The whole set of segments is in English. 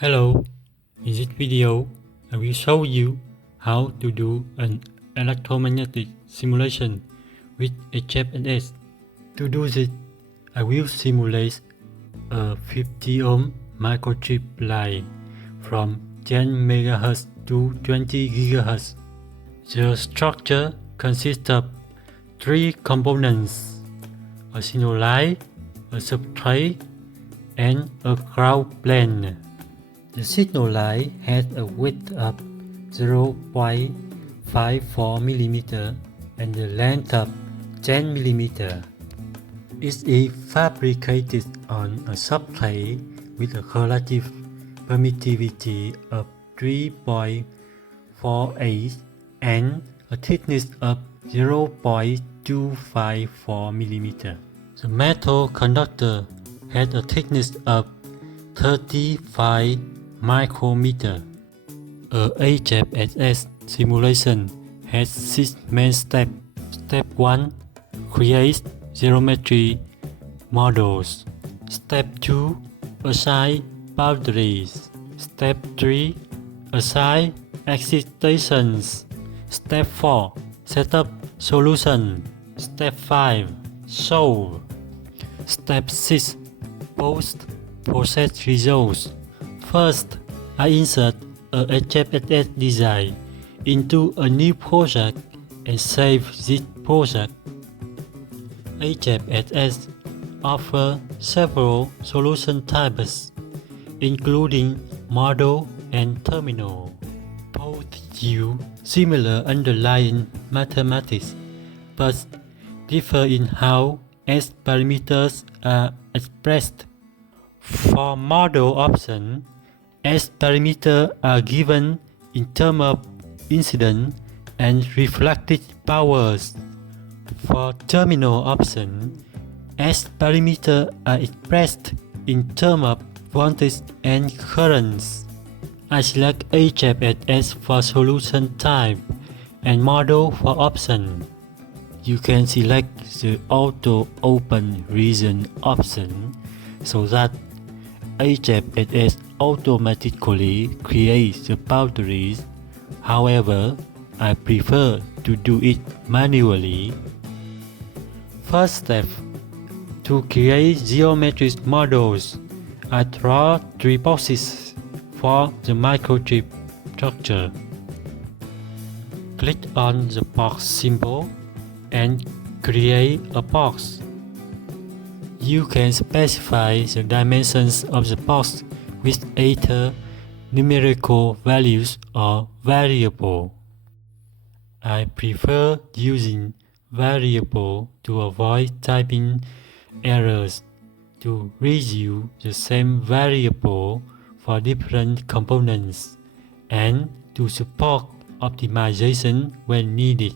Hello, in this video, I will show you how to do an electromagnetic simulation with HFSS. To do this, I will simulate a 50 ohm microchip line from 10 MHz to 20 GHz. The structure consists of three components: a signal line, a substrate, and a ground plane. The signal line has a width of 0.54 mm and a length of 10 mm. It is fabricated on a substrate with a relative permittivity of 3.48 and a thickness of 0.254 mm. The metal conductor has a thickness of 35 micrometer. A HFSS simulation has 6 main steps. Step 1. Create geometry models. Step 2. Assign boundaries. Step 3. Assign excitations. Step 4. Set up solution. Step 5. Solve. Step 6. Post process results. First, I insert a HFSS design into a new project and save this project. HFSS offers several solution types, including model and terminal. Both use similar underlying mathematics, but differ in how S parameters are expressed. For model option, S parameters are given in terms of incident and reflected powers. For terminal option, S parameters are expressed in terms of voltage and currents. I select HFSS for solution type and model for option. You can select the Auto Open Region option so that HFSS automatically creates the boundaries. However, I prefer to do it manually. First step. To create geometric models, I draw 3 boxes for the microchip structure. Click on the box symbol and create a box. You can specify the dimensions of the box with either numerical values or variable. I prefer using variable to avoid typing errors. To reuse the same variable for different components and to support optimization when needed.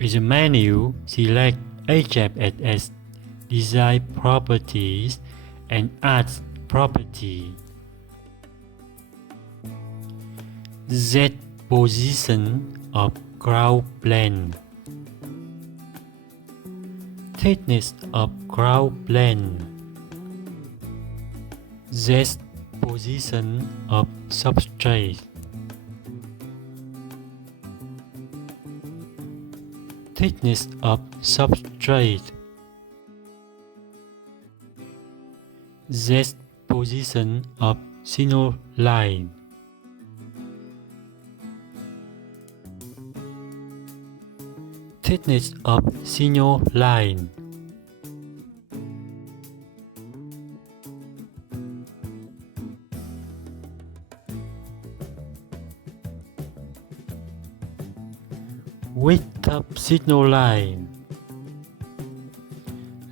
In the menu, select HFSS Design Properties and Add Property. Z position of ground plane. Thickness of ground plane. Z position of substrate. Thickness of substrate. Z position of signal line. Thickness of signal line. Width of signal line.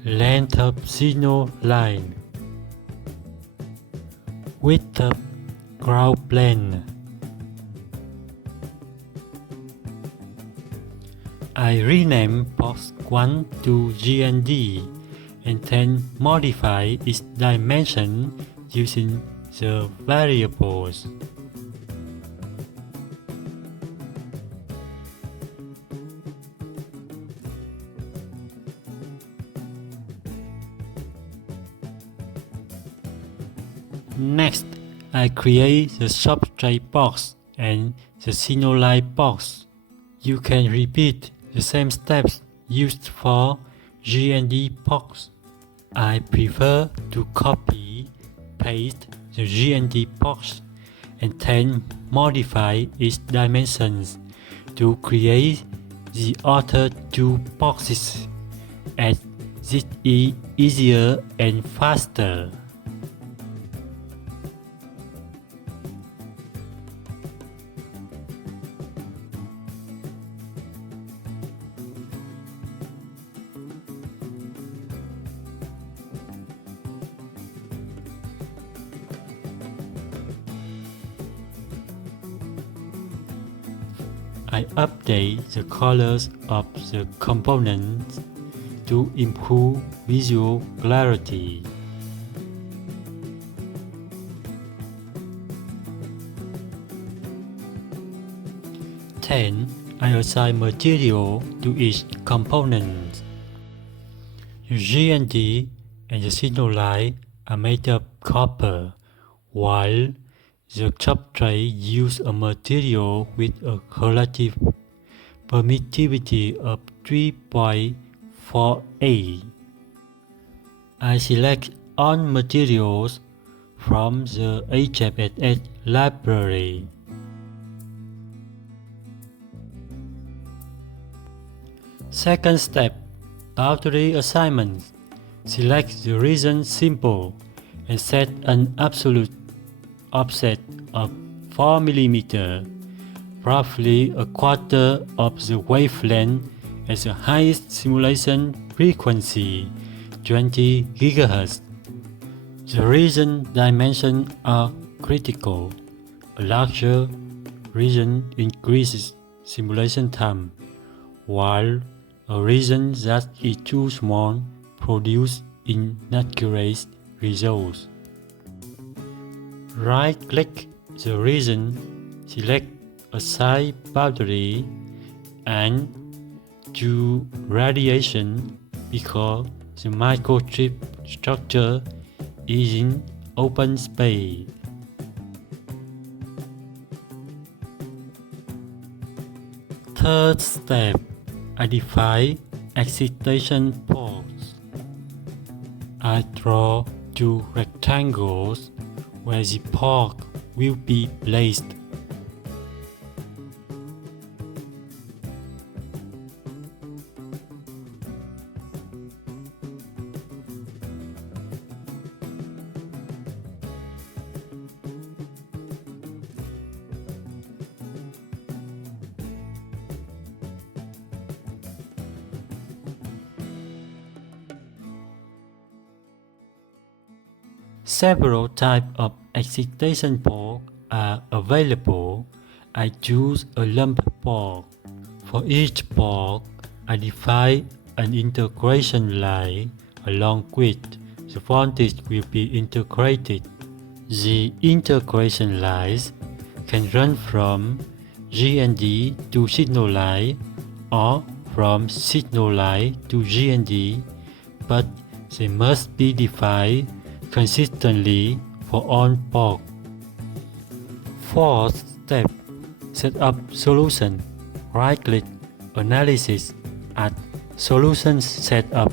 Length of signal line. Width of ground plane. I rename box 1 to GND and then modify its dimension using the variables. Next, I create the substrate box and the synolite box. You can repeat the same steps used for GND box. I prefer to copy, paste the GND box and then modify its dimensions to create the other two boxes, as this is easier and faster. I update the colors of the components to improve visual clarity. Then, I assign material to each component. The GND and the synolite are made of copper, while the substrate uses a material with a relative permittivity of 3.48. I select all materials from the HFSS library. Second step, boundary assignment. Select the region symbol and set an absolute offset of 4 mm, roughly a quarter of the wavelength at the highest simulation frequency, 20 GHz. The region dimensions are critical. A larger region increases simulation time, while a region that is too small produces inaccurate results. Right-click the region, select Assign Boundary, and do Radiation because the microchip structure is in open space. Third step, I define excitation ports. I draw two rectangles where the port will be placed. Several types of excitation ports are available. I choose a lump port. For each port, I define an integration line along which the voltage will be integrated. The integration lines can run from GND to synolite or from synolite to GND, but they must be defined consistently for all ports. Fourth step, set up solution. Right-click Analysis at Solutions Setup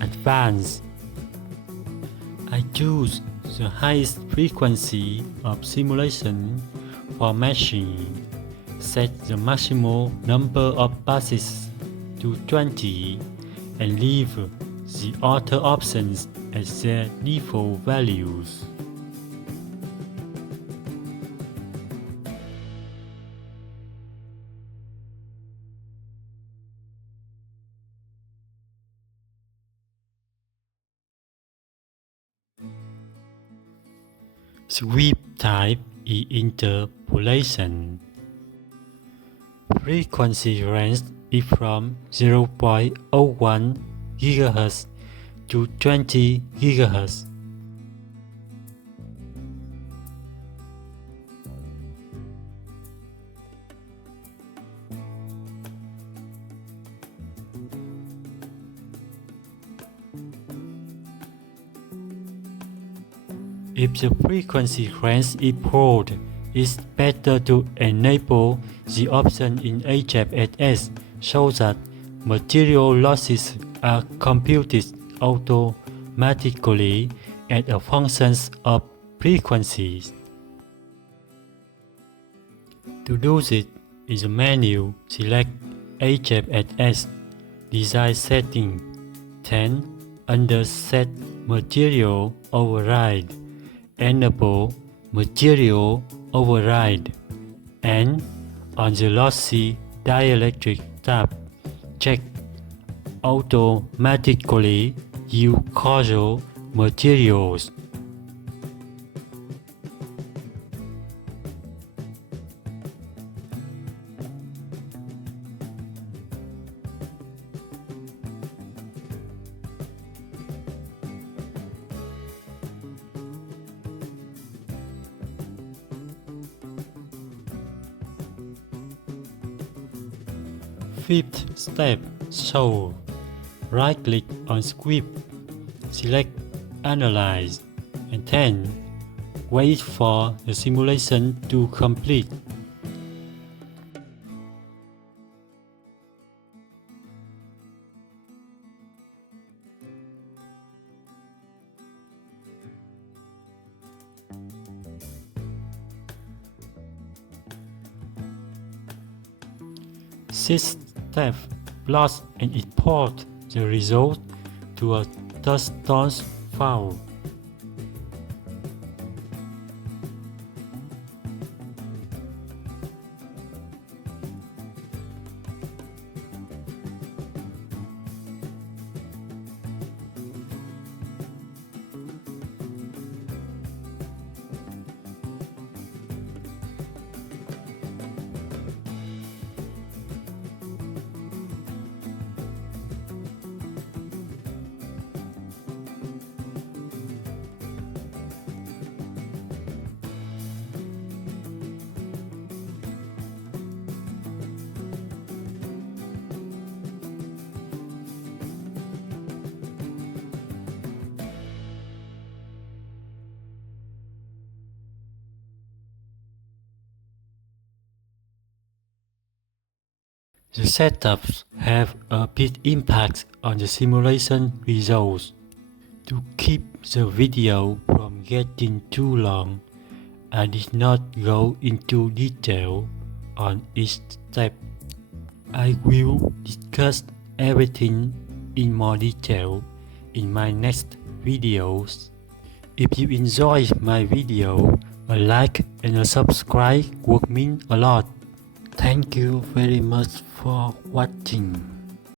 Advanced. I choose the highest frequency of simulation for meshing. Set the maximum number of passes to 20 and leave the other options as their default values. Sweep type is interpolation. Frequency range is from 0.01 GHz to 20 GHz. If the frequency range is broad, it's better to enable the option in HFSS so that material losses are computed automatically as a function of frequencies. To do this, in the menu, select HFSS Design Setting, then under Set Material Override, enable Material Override, and on the Lossy Dielectric tab, check Automatically Use Causal Materials. Fifth step, Solve. Right-click on Script, select Analyze, and then wait for the simulation to complete. Sixth step, plot and import the result to a touchstone file. The setups have a big impact on the simulation results. To keep the video from getting too long, I did not go into detail on each step. I will discuss everything in more detail in my next videos. If you enjoy my video, a like and a subscribe would mean a lot. Thank you very much for watching.